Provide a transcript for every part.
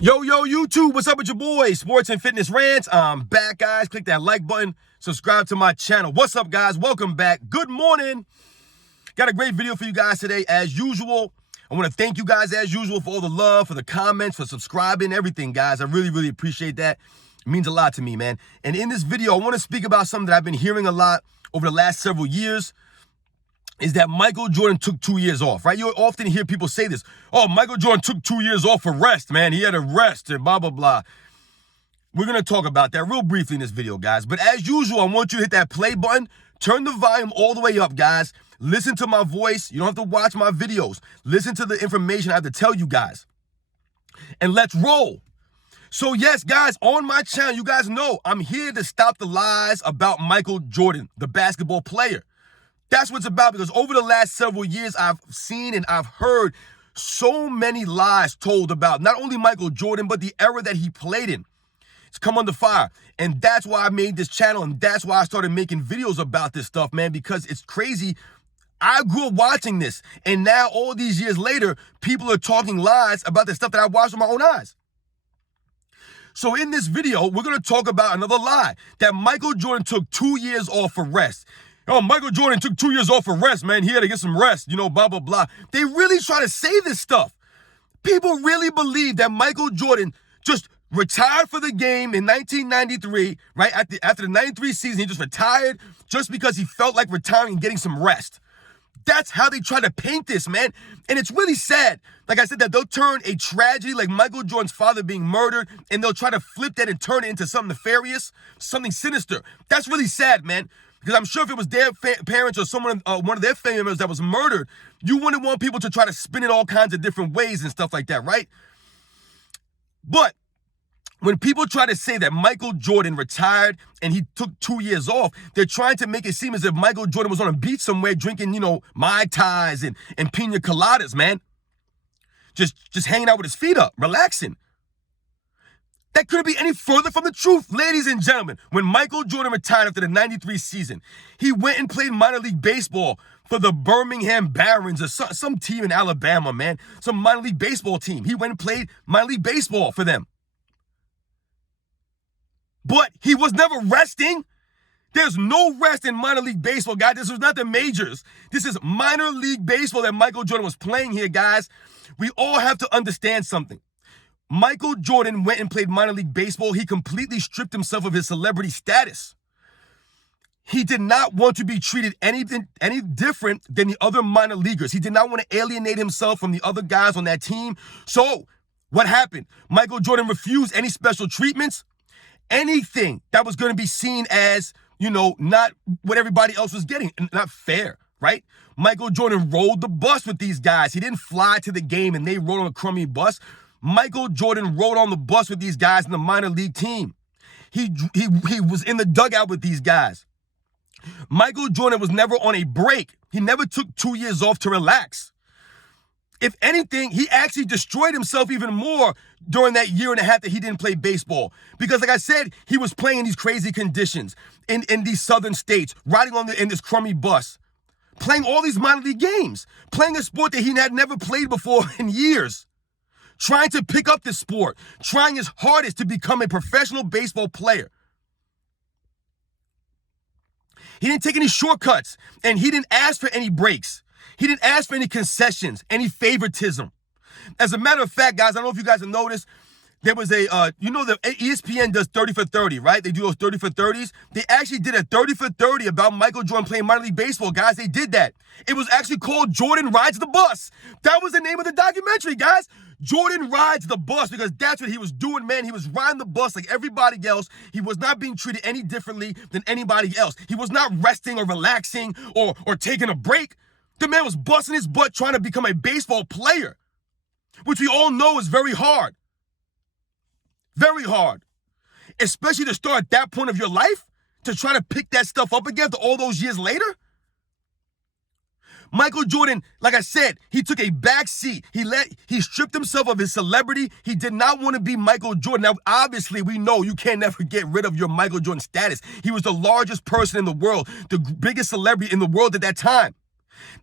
Yo, YouTube, what's up with your boy? Sports and Fitness Rants. I'm back, guys. Click that like button. Subscribe to my channel. What's up, guys? Welcome back. Good morning. Got a great video for you guys today, as usual. I want to thank you guys, as usual, for all the love, for the comments, for subscribing, everything, guys. I really appreciate that. It means a lot to me, man. And in this video, I want to speak about something that I've been hearing a lot over the last several years. Is that Michael Jordan took 2 years off, right? You often hear people say this. Oh, Michael Jordan took 2 years off for rest, man. He had to rest and blah, blah, blah. We're going to talk about that real briefly in this video, guys. But as usual, I want you to hit that play button. Turn the volume all the way up, guys. Listen to my voice. You don't have to watch my videos. Listen to the information I have to tell you guys. And let's roll. So yes, guys, on my channel, you guys know I'm here to stop the lies about Michael Jordan, the basketball player. That's what it's about, because over the last several years, I've seen and I've heard so many lies told about not only Michael Jordan, but the era that he played in. It's come under fire. And that's why I made this channel, and that's why I started making videos about this stuff, man, because it's crazy. I grew up watching this, and now all these years later, people are talking lies about the stuff that I watched with my own eyes. So in this video, we're going to talk about another lie, that Michael Jordan took 2 years off for rest. Oh, Michael Jordan took 2 years off for rest, man. He had to get some rest, blah, blah, blah. They really try to say this stuff. People really believe that Michael Jordan just retired for the game in 1993, right? After the 93 season, he just retired just because he felt like retiring and getting some rest. That's how they try to paint this, man. And it's really sad. Like I said, that they'll turn a tragedy like Michael Jordan's father being murdered, and they'll try to flip that and turn it into something nefarious, something sinister. That's really sad, man. Because I'm sure if it was their parents or someone, one of their family members that was murdered, you wouldn't want people to try to spin it all kinds of different ways and stuff like that, right? But when people try to say that Michael Jordan retired and he took 2 years off, they're trying to make it seem as if Michael Jordan was on a beach somewhere drinking, Mai Tais and pina coladas, man. Just hanging out with his feet up, relaxing. That couldn't be any further from the truth, ladies and gentlemen. When Michael Jordan retired after the 93 season, he went and played minor league baseball for the Birmingham Barons, or some team in Alabama, man. Some minor league baseball team. He went and played minor league baseball for them. But he was never resting. There's no rest in minor league baseball, guys. This was not the majors. This is minor league baseball that Michael Jordan was playing here, guys. We all have to understand something. Michael Jordan went and played minor league baseball. He completely stripped himself of his celebrity status. He did not want to be treated any different than the other minor leaguers. He did not want to alienate himself from the other guys on that team. So what happened? Michael Jordan refused any special treatments, anything that was going to be seen as, not what everybody else was getting, not fair, right? Michael Jordan rode the bus with these guys. He didn't fly to the game and they rode on a crummy bus. Michael Jordan rode on the bus with these guys in the minor league team. He was in the dugout with these guys. Michael Jordan was never on a break. He never took 2 years off to relax. If anything, he actually destroyed himself even more during that year and a half that he didn't play baseball. Because like I said, he was playing in these crazy conditions in these southern states, riding in this crummy bus, playing all these minor league games, playing a sport that he had never played before in years. Trying to pick up this sport, trying his hardest to become a professional baseball player. He didn't take any shortcuts, and he didn't ask for any breaks. He didn't ask for any concessions, any favoritism. As a matter of fact, guys, I don't know if you guys have noticed, there was the ESPN does 30 for 30, right? They do those 30 for 30s. They actually did a 30 for 30 about Michael Jordan playing minor league baseball, guys. They did that. It was actually called Jordan Rides the Bus. That was the name of the documentary, guys. Jordan Rides the Bus, because that's what he was doing, man. He was riding the bus like everybody else. He was not being treated any differently than anybody else. He was not resting or relaxing or taking a break. The man was busting his butt trying to become a baseball player, which we all know is very hard. Very hard. Especially to start at that point of your life, to try to pick that stuff up again all those years later. Michael Jordan, like I said, he took a back seat. He stripped himself of his celebrity. He did not want to be Michael Jordan. Now, obviously, we know you can't never get rid of your Michael Jordan status. He was the largest person in the world, the biggest celebrity in the world at that time.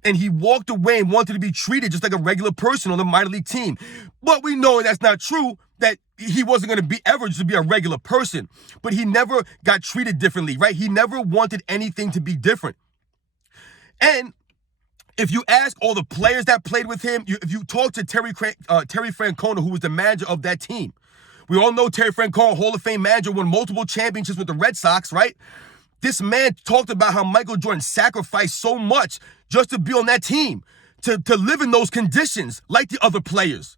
And he walked away and wanted to be treated just like a regular person on the minor league team. But we know that's not true, that he wasn't going to be ever just be a regular person, but he never got treated differently, right? He never wanted anything to be different. And if you ask all the players that played with him, if you talk to Terry Francona, who was the manager of that team, we all know Terry Francona, Hall of Fame manager, won multiple championships with the Red Sox, right? This man talked about how Michael Jordan sacrificed so much just to be on that team, to live in those conditions like the other players.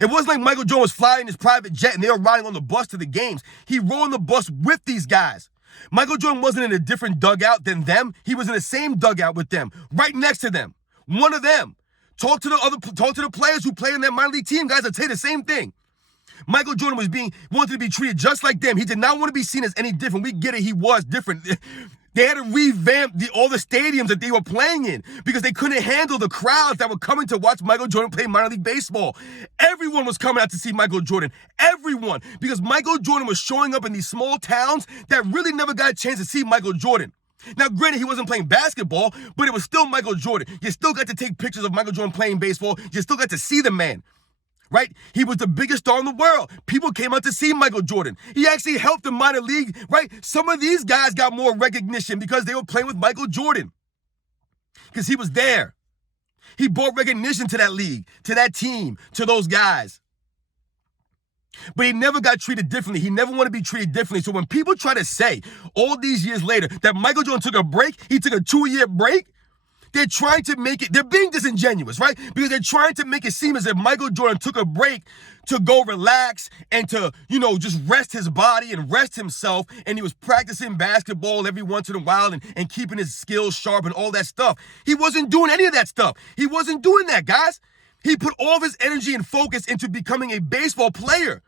It wasn't like Michael Jordan was flying his private jet and they were riding on the bus to the games. He rode on the bus with these guys. Michael Jordan wasn't in a different dugout than them. He was in the same dugout with them, right next to them. One of them. Talk to the players who play in that minor league team, guys. I'll tell you the same thing. Michael Jordan wanted to be treated just like them. He did not want to be seen as any different. We get it. He was different. They had to revamp all the stadiums that they were playing in because they couldn't handle the crowds that were coming to watch Michael Jordan play minor league baseball. Everyone was coming out to see Michael Jordan. Everyone. Because Michael Jordan was showing up in these small towns that really never got a chance to see Michael Jordan. Now, granted, he wasn't playing basketball, but it was still Michael Jordan. You still got to take pictures of Michael Jordan playing baseball. You still got to see the man. Right? He was the biggest star in the world. People came out to see Michael Jordan. He actually helped the minor league, right? Some of these guys got more recognition because they were playing with Michael Jordan. Because he was there. He brought recognition to that league, to that team, to those guys. But he never got treated differently. He never wanted to be treated differently. So when people try to say all these years later that Michael Jordan took a break, he took a 2-year break, they're trying to make it, they're being disingenuous, right? Because they're trying to make it seem as if Michael Jordan took a break to go relax and to, just rest his body and rest himself. And he was practicing basketball every once in a while and keeping his skills sharp and all that stuff. He wasn't doing any of that stuff. He wasn't doing that, guys. He put all of his energy and focus into becoming a baseball player.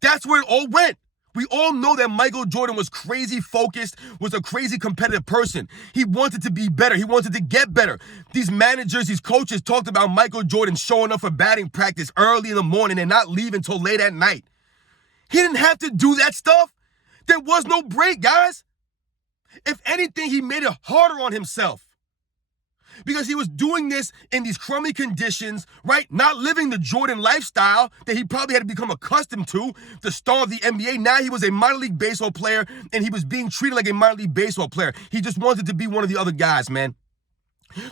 That's where it all went. We all know that Michael Jordan was crazy focused, was a crazy competitive person. He wanted to be better. He wanted to get better. These managers, these coaches talked about Michael Jordan showing up for batting practice early in the morning and not leaving until late at night. He didn't have to do that stuff. There was no break, guys. If anything, he made it harder on himself. Because he was doing this in these crummy conditions, right? Not living the Jordan lifestyle that he probably had to become accustomed to, the star of the NBA. Now he was a minor league baseball player, and he was being treated like a minor league baseball player. He just wanted to be one of the other guys, man.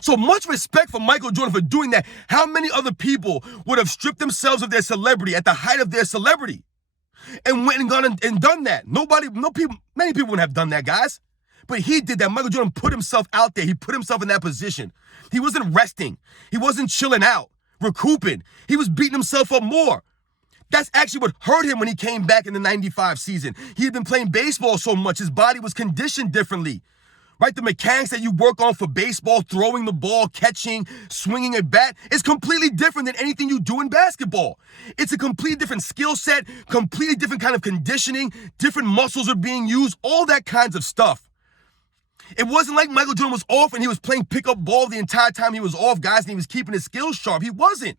So much respect for Michael Jordan for doing that. How many other people would have stripped themselves of their celebrity at the height of their celebrity and went and gone and done that? Many people wouldn't have done that, guys. But he did that. Michael Jordan put himself out there. He put himself in that position. He wasn't resting. He wasn't chilling out, recouping. He was beating himself up more. That's actually what hurt him when he came back in the 95 season. He had been playing baseball so much, his body was conditioned differently. Right? The mechanics that you work on for baseball, throwing the ball, catching, swinging a bat, is completely different than anything you do in basketball. It's a completely different skill set, completely different kind of conditioning, different muscles are being used, all that kinds of stuff. It wasn't like Michael Jordan was off and he was playing pickup ball the entire time he was off, guys, and he was keeping his skills sharp. He wasn't.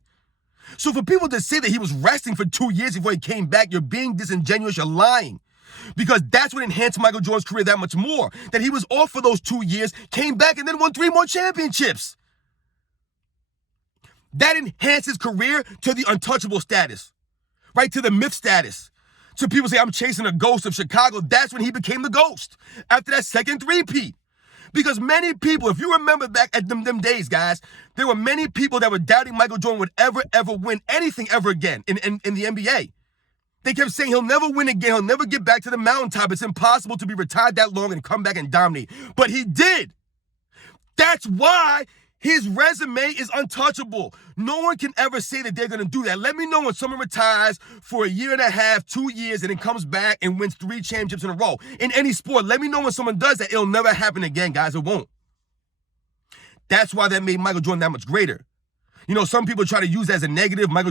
So for people to say that he was resting for 2 years before he came back, you're being disingenuous, you're lying. Because that's what enhanced Michael Jordan's career that much more. That he was off for those 2 years, came back, and then won 3 more championships. That enhanced his career to the untouchable status. Right? To the myth status. So people say, I'm chasing a ghost of Chicago. That's when he became the ghost. After that second three-peat. Because many people, if you remember back at them days, guys, there were many people that were doubting Michael Jordan would ever win anything ever again in the NBA. They kept saying he'll never win again. He'll never get back to the mountaintop. It's impossible to be retired that long and come back and dominate. But he did. That's why his resume is untouchable. No one can ever say that they're going to do that. Let me know when someone retires for 1.5 years, 2 years, and then comes back and wins 3 championships in a row. In any sport, let me know when someone does that. It'll never happen again, guys. It won't. That's why that made Michael Jordan that much greater. Some people try to use that as a negative. Michael Jordan